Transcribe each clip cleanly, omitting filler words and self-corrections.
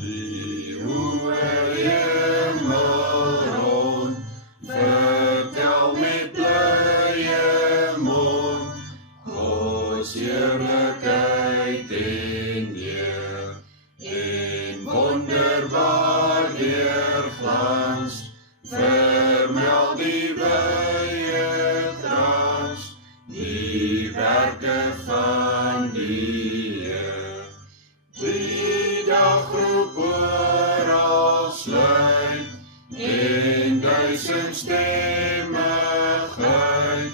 Die hoë hemelrond, vertel met blye mond, Gods heerlikheid en eer, en wonderbaar weerglans, vermeld die wye krans, die werke van die Heer. Die dagroep oral sluit, en duisend stemmigheid,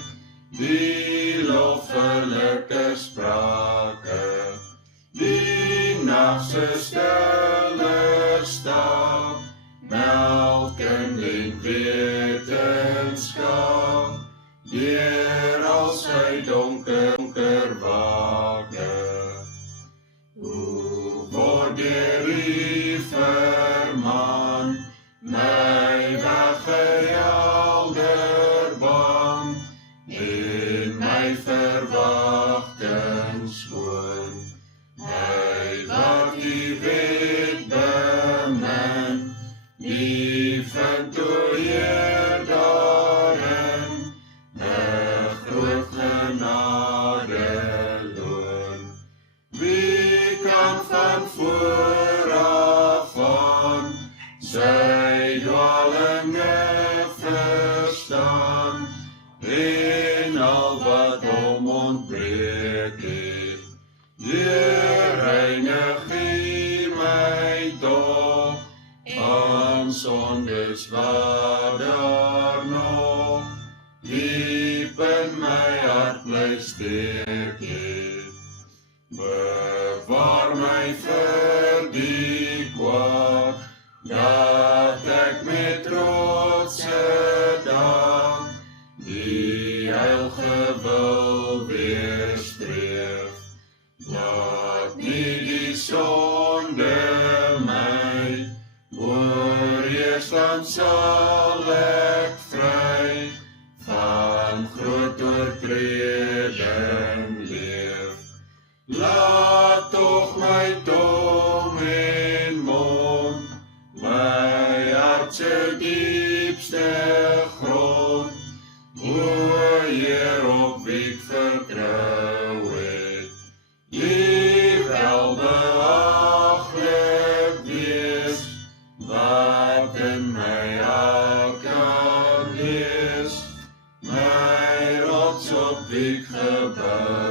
die loffelijke sprake, die nachtse stille stap, melken en wetenskap, deur al sy donker wake. Hoe word deur U vermaan, my weg gehelder baan, en my verwagting skoon, my wat U wet bemin, die vind toeëer daarin, 'n groot genade loon. Wie kan van vooraf aan sy dwalinge verstaan, en al wat hom ontbreek het, deur reinig U my tog, van sondes wat daar nog diep in my hart bly steek het. Bewaar my vir die kwaad, dat ek met trotse dank die heilige wil weerstreef. Laat nie die sonde my oorheers, dan sal ek vry van groot oortreding leef. Laat toch my tong en mond, my hart se diepste grond, o Heer, op wie ek vertrou het, die welbehaaglik wees, wat in my hart kan lees, my rots op wie ek gebou